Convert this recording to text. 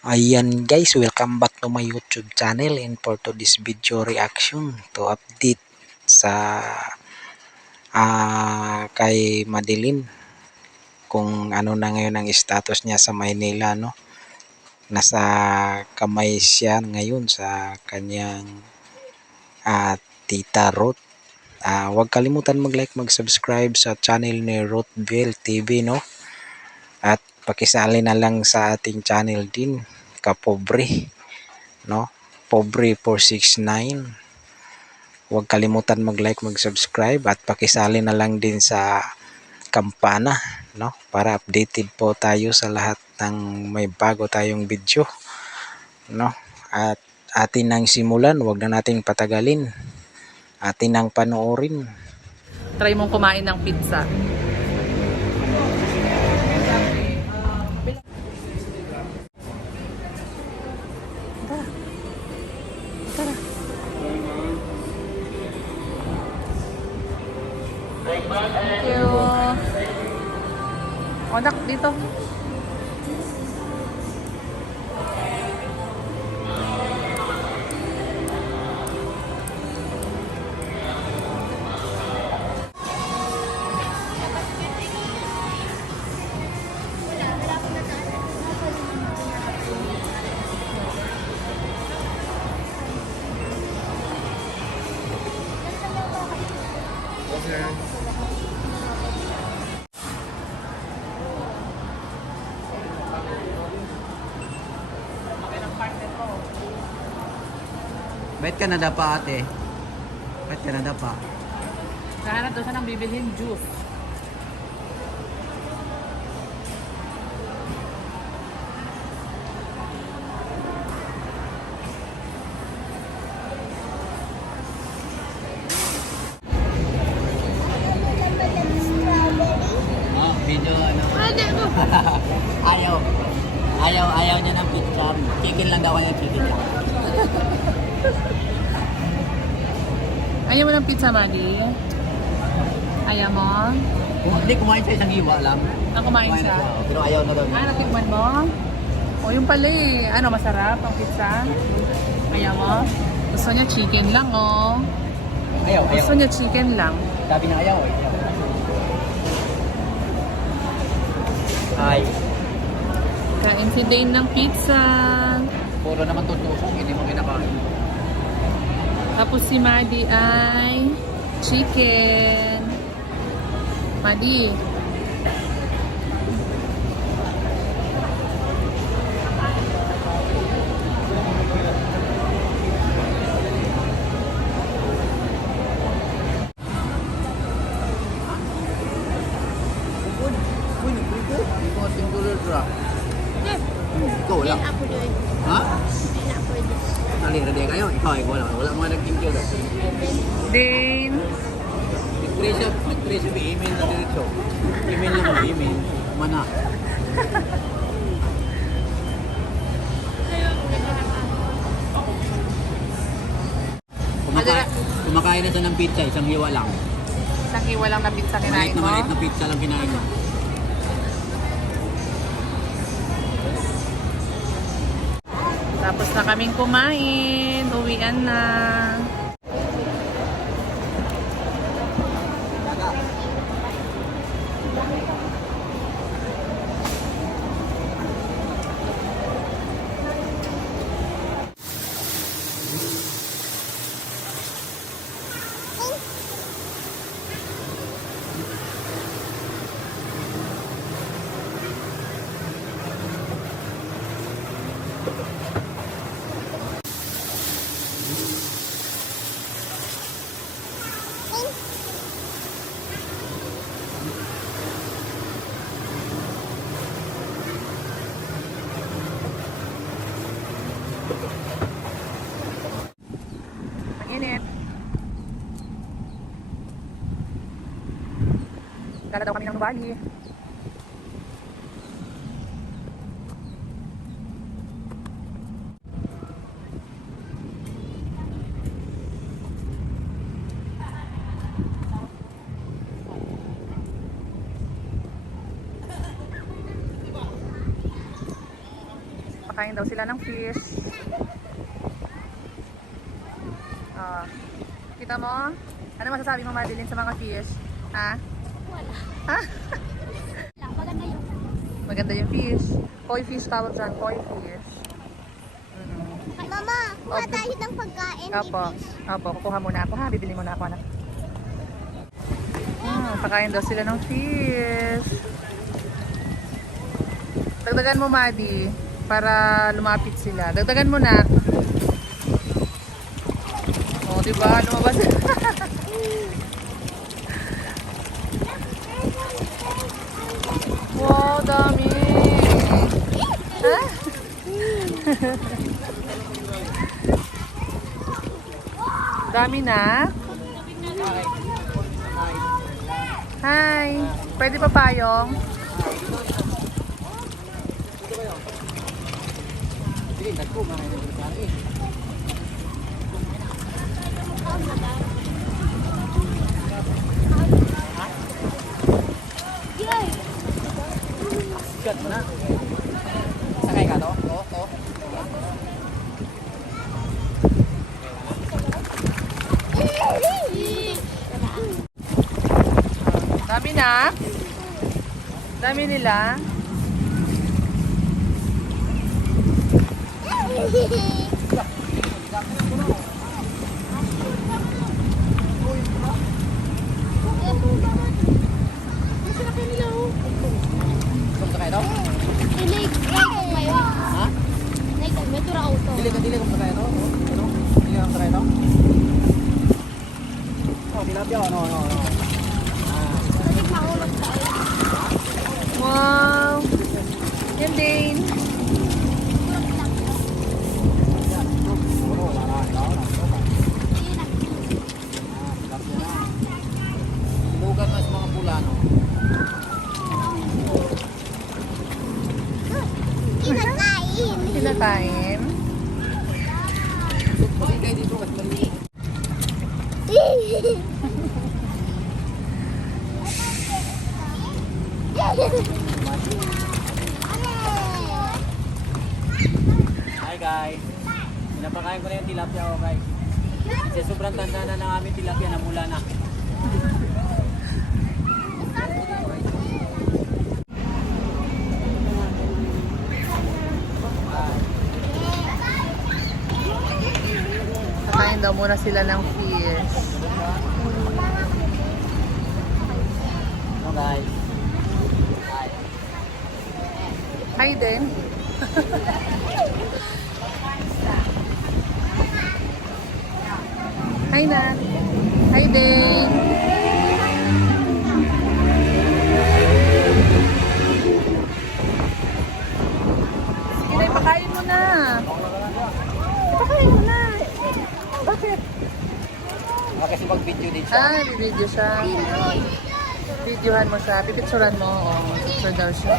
Ayan guys, welcome back to my YouTube channel, and for today's video reaction to update sa kay Madeline kung ano na ngayon ang status niya sa Maynila, no? Nasa kamay siya ngayon sa kanyang Tita Ruth. Huwag kalimutan mag-like, mag-subscribe sa channel ni Ruthville TV, no? At pakisali na lang sa ating channel din, Kapobre, no? Pobre 469. Huwag kalimutan mag-like, mag-subscribe at pakisali na lang din sa kampana, no? Para updated po tayo sa lahat ng may bago tayong video, no? At atin nang simulan, huwag na nating patagalin. Atin nang panoorin. Try mong kumain ng pizza. Thank you. Onak, dito. Bait ka na dapa ate. Bait ka na dapa. Kahanap doon siya ng bibilhin juice. Oh, video ano. Ayaw niya ng pizza. Chicken lang daw kanya, chicken lang. Ayaw mo ng pizza, Maddie? Ayaw mo? Hindi, kumain siya isang iwa lang. Kumain siya. Pero ayaw na daw niya. Natikman mo? O yung pala eh. Ano, masarap ang pizza? Ayaw mo? Gusto niya chicken lang, oh. Ayaw. Gusto niya chicken lang. Sabi niya ayaw eh. Ay. Kain si Dane ng pizza. Puro naman tutusong, hindi mo kinakain. Tapos si Maddie ay chicken. Maddie. Uy, nagpito. Hindi ko ating dollar drop. Ikaw wala. Ha? Nalira kayo. Ikaw ay wala. Wala mga nag-tingkil. Dane. Nag-trace yung email na dito. Email lang mo, email. Mana. Kumakain na siya ng pizza, isang hiwa lang. Isang hiwa lang na pizza Maliit kinain mo. na pizza lang kinain mo. Tapos na kaming kumain. Uwian na. Init. Dala daw kami ng Nubali. Kakain daw sila ng fish. Kita mo? Ano masasabi mo, Madeline, sa mga fish? Ha? Wala. Ha? Wala. Maganda yun. Maganda yung fish. Koi fish tawag dyan. Koi fish. Mama, kuha Okay. tayo ng pagkain. Opo. Opo, kukuha muna ako ha. Bibili muna ako, anak. Pakain daw sila ng fish. Dagdagan mo, Madi, para lumapit sila. Dagdagan mo na. O, diba? Lumabas. Wow, dami. Ha? Dami na. Hi. Pwede pa payong? Sige, nagko, mga nagko. Yay! Sikat mo na. Sakay ka to? Oo. Dami na. Dami nila. Kung sakay to? Like kayo. Ha? Like, may tura auto. Dili kung sakay to? Ano? Dili kung sakay to? Oh, tilapia. No. Like, maulog tayo. Wow. Yan din. Lugan mas mga pulano. Kinakain. Kinakain. Pag kayo dito, mas maliit. Hi guys. Pinapakain ko na yung tilapia ko guys. Kasi sobrang tanda na ng aming tilapia na mula na. Kakain daw muna sila ng fish. Hello guys. Hi. Hi din. Hi na. Hi din. Sige na, ipakain mo na. Ipakain mo na. Bakit? Kasi mag-video din siya. Ah, video siya. Videohan mo siya. Pipicturan mo. O, picture daw siya.